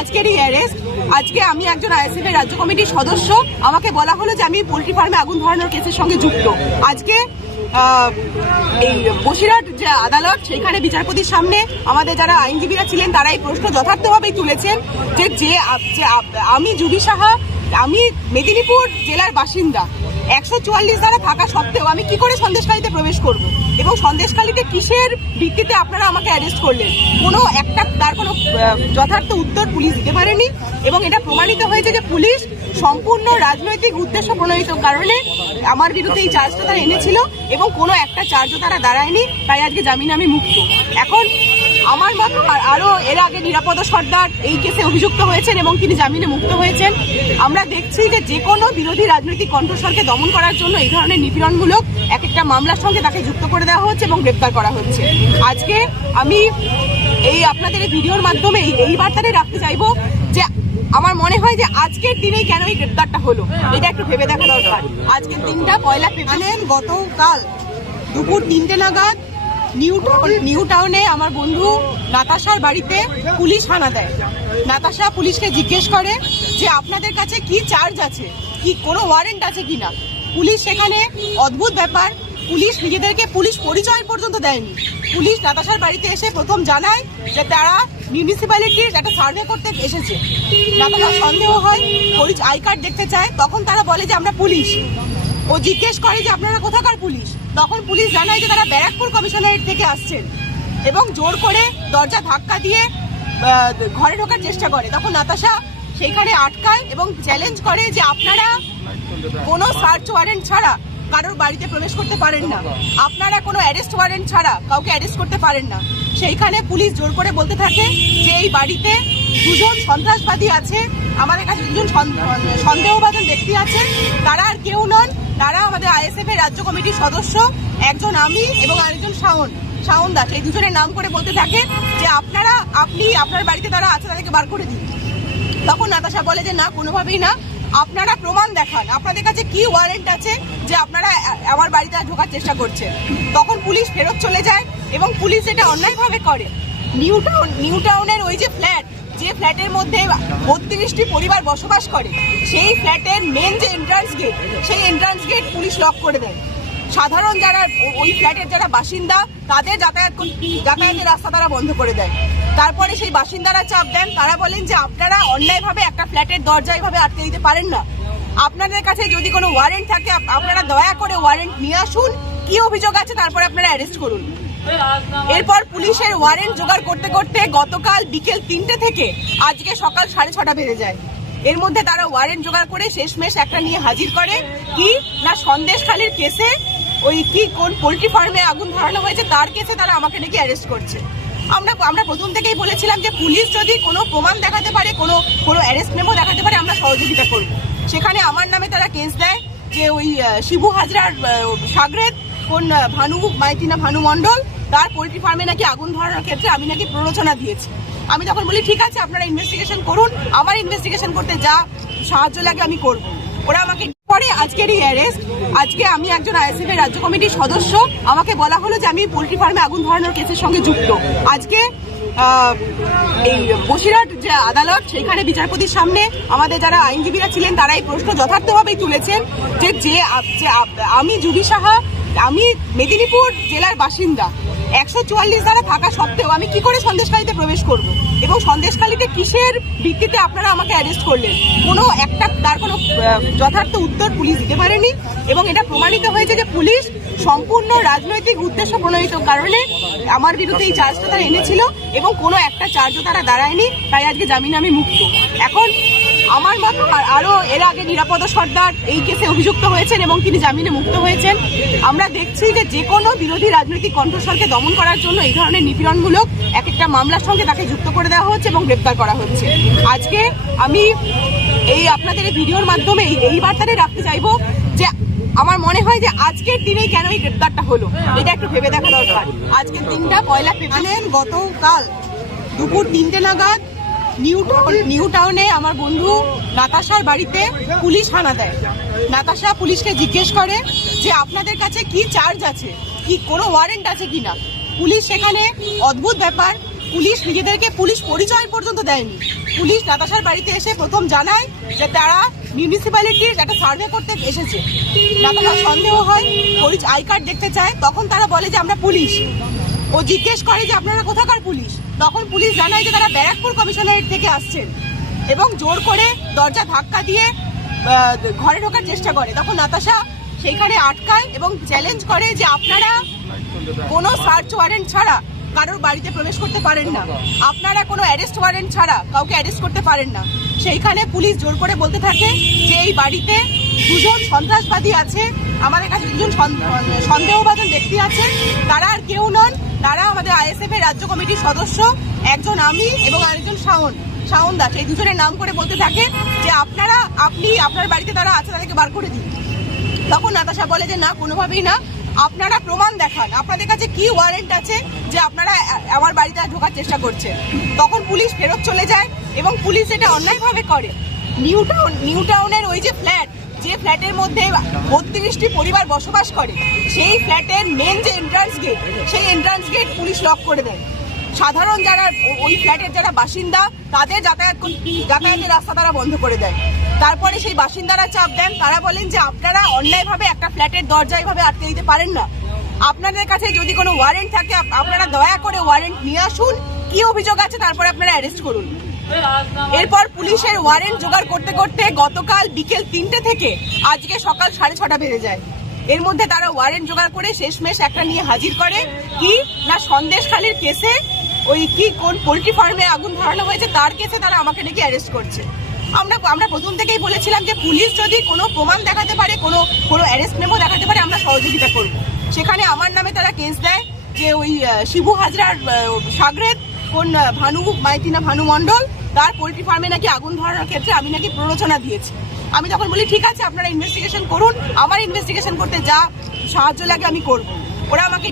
আজকের এই অ্যারেস্ট আজকে আমি একজন আইএসএফ এর রাজ্য কমিটির সদস্য। আমাকে বলা হলো যে আমি পোলট্রি ফার্মে আগুন ধরানোর কেসের সঙ্গে যুক্ত। আজকে এই বসিরহাট যে আদালত, সেখানে বিচারপতির সামনে আমাদের যারা আইনজীবীরা ছিলেন, তারা এই প্রশ্ন যথার্থভাবেই তুলেছেন যে যে আমি জুবি সাহা, আমি মেদিনীপুর জেলার বাসিন্দা। একশো চুয়াল্লিশ দ্বারা থাকা সত্ত্বেও আমি কি করে সন্দেশকারীতে প্রবেশ করব? এবং সন্দেশখালীতে কিসের ভিত্তিতে আপনারা আমাকে অ্যারেস্ট করলেন? কোনো একটা, তার কোনো যথার্থ উত্তর পুলিশ দিতে পারেনি এবং এটা প্রমাণিত হয়েছে যে পুলিশ সম্পূর্ণ রাজনৈতিক উদ্দেশ্য প্রণোদিত কারণে আমার বিরুদ্ধে এই চার্জটা তারা এনেছিল এবং কোনো একটা চার্জও তারা দাঁড়ায়নি। তাই আজকে জামিনে আমি মুক্ত। এখন আমার মতো, আর- আরও এর আগে নিরাপদ সর্দার এই কেসে অভিযুক্ত হয়েছেন এবং তিনি জামিনে মুক্ত হয়েছেন। আমরা দেখছি যে যে কোনো বিরোধী রাজনৈতিক কণ্ঠস্বরকে দমন করার জন্য এই ধরনের নিপীড়নমূলক এক একটা মামলার সঙ্গে তাকে যুক্ত করে দেওয়া হচ্ছে এবং গ্রেপ্তার করা হচ্ছে। আজকে আমি এই আপনাদের এই ভিডিওর মাধ্যমে এই- বার্তাটাই রাখতে চাইব যে আমার মনে হয় যে আজকের দিনেই কেন এই গ্রেপ্তারটা হলো, এটা একটু ভেবে দেখা দরকার। আজকের দিনটা পয়লা ফেব্রুয়ারি। গতকাল দুপুর তিনটে নাগাদ নিউ টাউন, নিউ টাউনে আমার বন্ধু নাতাশার বাড়িতে পুলিশ হানা দেয়। নাতাশা পুলিশকে জিজ্ঞেস করে যে আপনাদের কাছে কি চার্জ আছে? কি কোনো ওয়ারেন্ট আছে কিনা? পুলিশ সেখানে অদ্ভুত ব্যাপার পুলিশ নিজেদেরকে পুলিশ পরিচয় পর্যন্ত দেয়নি। পুলিশ নাতাশার বাড়িতে এসে প্রথম জানায় যে তারা মিউনিসিপ্যালিটির একটা সার্ভে করতে এসেছে। নাতাশার সন্দেহ হয় আই কার্ড দেখতে চায়, তখন তারা বলে যে আমরা পুলিশ। ও জিজ্ঞেস করে যে আপনারা কোথাকার পুলিশ? তখন পুলিশ জানায় যে তারা ব্যারাকপুর কমিশনারেট থেকে আসছেন এবং জোর করে দরজা ধাক্কা দিয়ে ঘরে ঢোকার চেষ্টা করে। তখন নাতাশা সেইখানে আটকায় এবং চ্যালেঞ্জ করে যে আপনারা কোনো সার্চ ওয়ারেন্ট ছাড়া কারোর বাড়িতে প্রবেশ করতে পারেন না। আপনারা কোনো অ্যারেস্ট ওয়ারেন্ট ছাড়া কাউকে অ্যারেস্ট করতে পারেন না। সেইখানে পুলিশ জোর করে বলতে থাকে যে এই বাড়িতে দুজন সন্ত্রাসবাদী আছে, আমাদের কাছে দুজন সন- সন্দেহভাজন ব্যক্তি আছে, তারা আর কেউ নন, তারা আমাদের আইএসএফ এর রাজ্য কমিটির সদস্য, একজন আমি এবং আরেকজন শাওন শাওন দাস। এই দুজনের নাম করে বলতে থাকে যে আপনারা, আপনি আপনার বাড়িতে তারা আছে, তাদেরকে বার করে দিন। তখন নাতাশা বলে যে না, কোনোভাবেই না। আপনারা প্রমাণ দেখান। আপনাদের কাছে কি ওয়ারেন্ট আছে যে আপনারা আমার বাড়িতে ঢোকার চেষ্টা করছেন? তখন পুলিশ ফেরত চলে যায় এবং পুলিশ এটা অন্যায়ভাবে করে। নিউ টাউন, নিউ টাউনের ওই যে ফ্ল্যাট, যে ফ্ল্যাটের মধ্যে বত্রিশটি পরিবার বসবাস করে, সেই ফ্ল্যাটের মেন যে এন্ট্রান্স গেট সেই এন্ট্রান্স গেট পুলিশ লক করে দেয়। সাধারণ যারা ওই ফ্ল্যাটের যারা বাসিন্দা, তাদের যাতায়াত যাতায়াতের রাস্তা তারা বন্ধ করে দেয়। তারপরে সেই বাসিন্দারা চাপ দেন, তারা বলেন যে আপনারা অন্যায়ভাবে একটা ফ্ল্যাটের দরজা এইভাবে আটকে দিতে পারেন না। আপনাদের কাছে যদি কোনো ওয়ারেন্ট থাকে আপনারা দয়া করে ওয়ারেন্ট নিয়ে আসুন। কি অভিযোগ আছে তারপরে আপনারা অ্যারেস্ট করুন। এরপর পুলিশের ওয়ারেন্ট জোগাড় করতে করতে গতকাল বিকেল তিনটে থেকে আজকে সকাল সাড়ে ছটা বেজে যায়। এর মধ্যে তারা ওয়ারেন্ট জোগাড় করে শেষমেশ একটা নিয়ে হাজির করে। কি? না সন্দেশখালীর কেসে ওই কি কোন পোলট্রি ফার্মে আগুন ধরানো হয়েছে, তার কেসে তারা আমাকে নাকি অ্যারেস্ট করছে। আমরা আমরা প্রথম থেকেই বলেছিলাম যে পুলিশ যদি কোনো প্রমাণ দেখাতে পারে, কোনো কোনো অ্যারেস্ট মেমো দেখাতে পারে, আমরা সহযোগিতা করব। সেখানে আমার নামে তারা কেস দেয় যে ওই শিবু হাজরার সাগরেদ কোন ভানু মাইতি না ভানু মণ্ডল, তার পোলট্রি ফার্মে নাকি আগুন ধরানোর ক্ষেত্রে আমি নাকি প্ররোচনা দিয়েছি। আমি তখন বলি, ঠিক আছে, আপনারা ইনভেস্টিগেশন করুন আমার ইনভেস্টিগেশন করতে যা সাহায্য লাগে আমি করব। ওরা আমাকে আজকের এই অ্যারেস্ট আজকে আমি একজন আইএসএফ এর রাজ্য কমিটির সদস্য। আমাকে বলা হলো যে আমি পোলট্রি ফার্মে আগুন ধরানোর কেসের সঙ্গে যুক্ত। আজকে এই বসিরহাট যে আদালত সেখানে বিচারপতির সামনে আমাদের যারা আইনজীবীরা ছিলেন, তারা এই প্রশ্ন যথার্থভাবেই তুলেছেন যে যে আমি জুবি সাহা আমি মেদিনীপুর জেলার বাসিন্দা। একশো চুয়াল্লিশ দ্বারা থাকা সত্ত্বেও আমি কি করে সন্দেশখালীতে প্রবেশ করব? এবং সন্দেশখালীতে কিসের ভিত্তিতে আপনারা আমাকে অ্যারেস্ট করলেন? কোনো একটা, তার কোনো যথার্থ উত্তর পুলিশ দিতে পারেনি। এবং এটা প্রমাণিত হয়েছে যে পুলিশ সম্পূর্ণ রাজনৈতিক উদ্দেশ্য প্রণোদিত কারণে আমার বিরুদ্ধে এই চার্জটা তারা এনেছিল এবং কোনো একটা চার্জও তারা দাঁড়ায়নি। তাই আজকে জামিনে আমি মুক্ত। এখন আমার মতো আর আরও এর আগে নিরাপদ সর্দার এই কেসে অভিযুক্ত হয়েছেন এবং তিনি জামিনে মুক্ত হয়েছেন। আমরা দেখছি যে যে কোনো বিরোধী রাজনৈতিক কণ্ঠস্বরকে দমন করার জন্য এই ধরনের নিপীড়নমূলক এক একটা মামলার সঙ্গে তাকে যুক্ত করে দেওয়া হচ্ছে এবং গ্রেপ্তার করা হচ্ছে। আজকে আমি এই আপনাদের এই ভিডিওর মাধ্যমে এই- বার্তাটাই রাখতে চাইব যে আমার মনে হয় যে আজকের দিনেই কেন এই গ্রেপ্তারটা হলো, এটা একটু ভেবে দেখা দরকার। আজকের দিনটা পয়লা ফেব্রুয়ারি। গতকাল দুপুর তিনটে নাগাদ নিউ টাউন নিউ টাউনে আমার বন্ধু নাতাশার বাড়িতে পুলিশ হানা দেয়। নাতাশা পুলিশকে জিজ্ঞেস করে যে আপনাদের কাছে কি চার্জ আছে? কি কোনো ওয়ারেন্ট আছে কি না পুলিশ সেখানে অদ্ভুত ব্যাপার। পুলিশ নিজেদেরকে পুলিশ পরিচয় পর্যন্ত দেয়নি। পুলিশ নাতাশার বাড়িতে এসে প্রথম জানায় যে তারা মিউনিসিপ্যালিটির একটা সার্ভে করতে এসেছে। নাতাশার সন্দেহ হয় আই কার্ড দেখতে চায়, তখন তারা বলে যে আমরা পুলিশ। ও জিজ্ঞেস করে যে আপনারা কোথাকার পুলিশ? তখন পুলিশ জানায় যে তারা ব্যারাকপুর কমিশনারেট থেকে আসছেন এবং জোর করে দরজা ধাক্কা দিয়ে ঘরে ঢোকার চেষ্টা করে। তখন নাতাশা সেইখানে আটকায় এবং চ্যালেঞ্জ করে যে আপনারা কোনো সার্চ ওয়ারেন্ট ছাড়া কারোর বাড়িতে প্রবেশ করতে পারেন না। আপনারা কোনো অ্যারেস্ট ওয়ারেন্ট ছাড়া কাউকে অ্যারেস্ট করতে পারেন না। সেইখানে পুলিশ জোর করে বলতে থাকে যে এই বাড়িতে দুজন সন্ত্রাসবাদী আছে, আমাদের কাছে দুজন সন- সন্দেহভাজন ব্যক্তি আছে, তারা আর কেউ নন। তারা আমাদের আইএসএফ এর রাজ্য কমিটির সদস্য, একজন আমি এবং আরেকজন শাওন শাওন দাস। এই দুজনের নাম করে বলতে থাকে যে আপনারা, আপনি, আপনার বাড়িতে তারা আছে, তাদেরকে বার করে দিন। তখন নাতাশা বলে যে না, কোনোভাবেই না। আপনারা প্রমাণ দেখান। আপনাদের কাছে কি ওয়ারেন্ট আছে যে আপনারা আমার বাড়িতে ঢোকার চেষ্টা করছে তখন পুলিশ ফেরত চলে যায় এবং পুলিশ এটা অন্যায়ভাবে করে। নিউ টাউন, নিউ টাউনের ওই যে ফ্ল্যাট যে ফ্ল্যাটের মধ্যে বত্রিশটি পরিবার বসবাস করে, সেই ফ্ল্যাটের মেন যে এন্ট্রান্স গেট সেই এন্ট্রান্স গেট পুলিশ লক করে দেয়। সাধারণ যারা ওই ফ্ল্যাটের যারা বাসিন্দা, তাদের যাতায়াত যাতায়াতের রাস্তা তারা বন্ধ করে দেয়। তারপরে সেই বাসিন্দারা চাপ দেন, তারা বলেন যে আপনারা অন্যায়ভাবে একটা ফ্ল্যাটের দরজা এইভাবে আটকে দিতে পারেন না। আপনাদের কাছে যদি কোনো ওয়ারেন্ট থাকে আপনারা দয়া করে ওয়ারেন্ট নিয়ে আসুন। কি অভিযোগ আছে তারপরে আপনারা অ্যারেস্ট করুন। এরপর পুলিশের ওয়ারেন্ট জোগাড় করতে করতে গতকাল বিকেল তিনটে থেকে আজকে সকাল সাড়ে ছটা বেজে যায়। এর মধ্যে তারা ওয়ারেন্ট জোগাড় করে শেষমেশ একটা নিয়ে হাজির করে। কি? না সন্দেশখালীর কেসে? ওই কি কোন পোলট্রি ফার্মে আগুন ধরানো হয়েছে? তার কেসে তারা আমাকে নাকি অ্যারেস্ট করছে। আমরা আমরা প্রথম থেকেই বলেছিলাম যে পুলিশ যদি কোনো প্রমাণ দেখাতে পারে, কোনো কোনো অ্যারেস্ট মেমো দেখাতে পারে, আমরা সহযোগিতা করব। সেখানে আমার নামে তারা কেস দেয় যে ওই শিবু হাজরার সাগরেদ কোন ভানু, মাইতিনা ভানু মণ্ডল তার পোলট্রি ফার্মে নাকি আগুন ধরানোর ক্ষেত্রে আমি নাকি প্ররোচনা দিয়েছি। আমি তখন বলি, ঠিক আছে, আপনারা ইনভেস্টিগেশন করুন, আমার ইনভেস্টিগেশন করতে যা সাহায্য লাগে আমি করব। ওরা আমাকে